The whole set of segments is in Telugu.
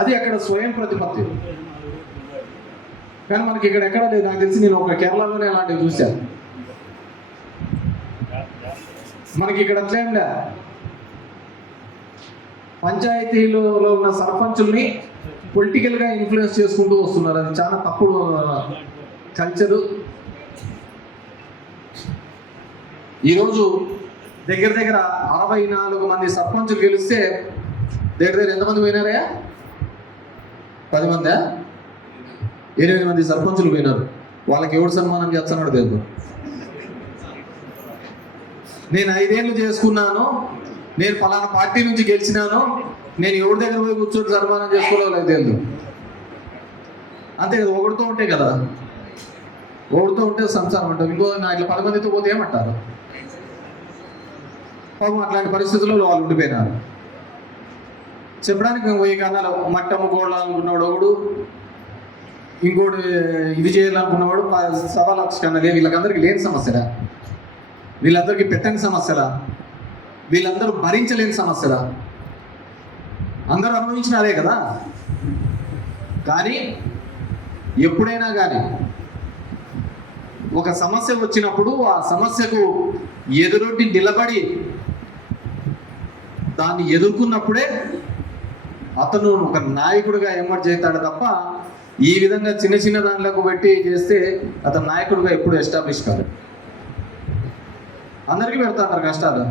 అది అక్కడ స్వయం ప్రతిపత్తి. కానీ మనకి ఇక్కడ ఎక్కడ లేదు. నాకు తెలిసి నేను ఒక కేరళలోనే అలాంటివి చూశాను. మనకి ఇక్కడ అట్లేం లే. పంచాయతీలో ఉన్న సర్పంచుల్ని పొలిటికల్గా ఇన్ఫ్లుయెన్స్ చేసుకుంటూ వస్తున్నారు. అది చాలా తప్పుడు కల్చరు. ఈరోజు దగ్గర 64 మంది సర్పంచులు గెలిస్తే దగ్గర ఎంతమంది పోయినారా? 10 మందా? 8 మంది సర్పంచులు పోయినారు. వాళ్ళకి ఎవడు సన్మానం చేస్తున్నాడు తెలుసు. నేను 5 ఏళ్ళు చేసుకున్నాను, నేను ఫలానా పార్టీ నుంచి గెలిచినాను, నేను ఎవరి దగ్గర పోయి కూర్చొని సన్మానం చేసుకోవడం తెలుసు. అంతే కదా, ఒకటితో ఉంటే కదా, ఒకటితో ఉంటే సంసారం అంటారు. ఇంకో ఇట్లా 10 మందితో పోతే ఏమంటారు? పాపం అట్లాంటి పరిస్థితుల్లో వాళ్ళు ఉండిపోయినారు. చెప్పడానికి పోయి కారణాలు మట్టము కోడాలనుకున్నవాడు ఒకడు, ఇంకోటి ఇది చేయాలనుకున్నవాడు 1.25 లక్ష కన్నా వీళ్ళకందరికీ లేని సమస్యరా? వీళ్ళందరికీ పెట్టని సమస్యలా? వీళ్ళందరూ భరించలేని సమస్యలా? అందరూ అనుభవించిన అదే కదా. కానీ ఎప్పుడైనా కానీ ఒక సమస్య వచ్చినప్పుడు ఆ సమస్యకు ఎదురొడ్డి నిలబడి దాన్ని ఎదుర్కొన్నప్పుడే అతను ఒక నాయకుడిగా ఎమర్జ్ అవుతాడు తప్ప ఈ విధంగా చిన్న చిన్న దానిలోకి పెట్టి చేస్తే అతను నాయకుడిగా ఎప్పుడు ఎస్టాబ్లిష్ కాదు. అందరికీ పెడతారు కష్టాలు.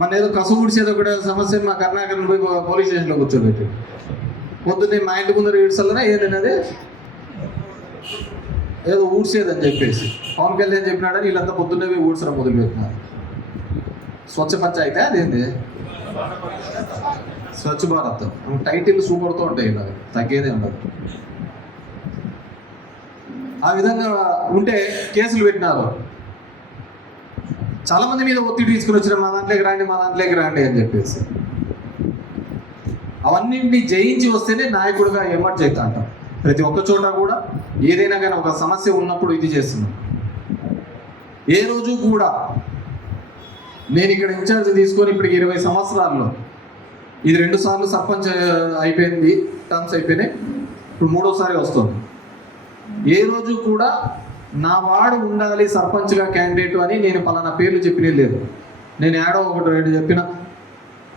మన ఏదో కసుగుడిసేదో కూడా సమస్య మా కర్ణాకరణ పోయి పోలీస్ స్టేషన్లో కూర్చోబెట్టి పొద్దున్నే మా ఇంటి ముందర ఈడ్చల్లనే ఏదైనాది ఏదో ఊడ్చేదని చెప్పేసి పవన్ కళ్యాణ్ చెప్పినాడని వీళ్ళంతా పొద్దున్నే పోయి ఊడ్చడం మొదలుపెట్టినారు. స్వచ్ఛ పంచాయతీ అదేంది స్వచ్ఛ భారత్ టైటిల్ సూపర్తో ఉంటాయి, ఇలా తగ్గేదే ఉండదు. ఆ విధంగా ఉంటే కేసులు పెట్టినారు. చాలా మంది మీద ఒత్తిడి తీసుకుని వచ్చిన మా దాంట్లోకి రండి అని చెప్పేసి అవన్నింటినీ జయించి వస్తేనే నాయకుడిగా ఎమర్జ్ అవుతా అంటాం. ప్రతి ఒక్క చోట కూడా ఏదైనా కానీ ఒక సమస్య ఉన్నప్పుడు ఇది చేస్తున్నాం. ఏ రోజు కూడా నేను ఇక్కడ ఇన్ఛార్జ్ తీసుకొని ఇప్పటికి 20 సంవత్సరాల్లో ఇది 2 సార్లు సర్పంచ్ అయిపోయింది, టర్మ్స్ అయిపోయినాయి, ఇప్పుడు 3వసారి వస్తుంది. ఏ రోజు కూడా నా వాడు ఉండాలి సర్పంచ్గా క్యాండిడేట్ అని నేను పలానా పేర్లు చెప్పినే లేదు. నేను ఏడో 1-2 చెప్పిన,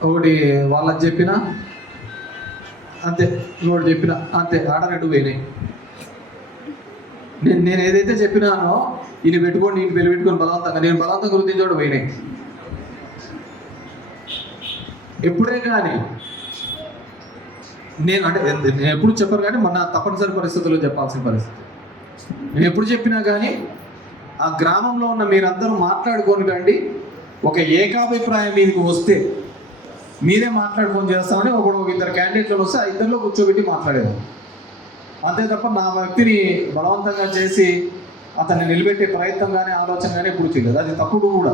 ఒకటి వాళ్ళకి చెప్పిన అంతే, ఇంకోటి చెప్పిన అంతే, ఆడ 2 పోయినాయి. నేను ఏదైతే చెప్పినానో ఈయన పెట్టుకోండి, ఈయన పెళ్లి పెట్టుకొని బలవంతంగా నేను బలవంతంగా గుర్తించోడు పోయినాయి. ఎప్పుడే కానీ నేను ఎప్పుడు చెప్పను, కానీ మన తప్పనిసరి పరిస్థితుల్లో చెప్పాల్సిన పరిస్థితి. నేను ఎప్పుడు చెప్పినా కానీ ఆ గ్రామంలో ఉన్న మీరందరూ మాట్లాడుకొని కండి, ఒక ఏకాభిప్రాయం మీదకి వస్తే మీరే మాట్లాడుకొని చేస్తామని ఒక 2 క్యాండిడేట్లు వస్తే ఆ 2లో కూర్చోబెట్టి మాట్లాడేది. అంతే తప్ప నా వ్యక్తిని బలవంతంగా చేసి అతన్ని నిలబెట్టే ప్రయత్నం కానీ ఆలోచన కానీ ఎప్పుడు చేయలేదు. అది తప్పుడు కూడా.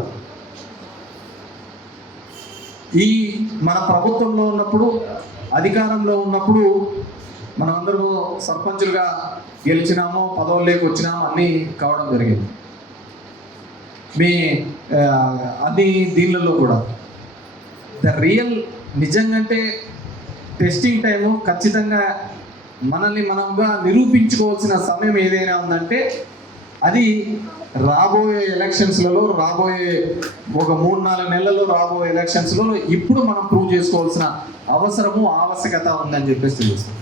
ఈ మన ప్రభుత్వంలో ఉన్నప్పుడు, అధికారంలో ఉన్నప్పుడు మనమందరూ సర్పంచులుగా గెలిచినాము, పదవుల్లోకి వచ్చినాము, అన్నీ కావడం జరిగింది. మీ అన్ని దీనిలలో కూడా ద రియల్ నిజంగా టెస్టింగ్ టైము ఖచ్చితంగా మనల్ని మనంగా నిరూపించుకోవాల్సిన సమయం ఏదైనా ఉందంటే అది రాబోయే ఎలక్షన్స్లలో, రాబోయే ఒక 3-4 నెలల్లో రాబోయే ఎలక్షన్స్లో ఇప్పుడు మనం ప్రూవ్ చేసుకోవాల్సిన అవసరము, ఆవశ్యకత ఉందని చెప్పేసి తెలుస్తుంది.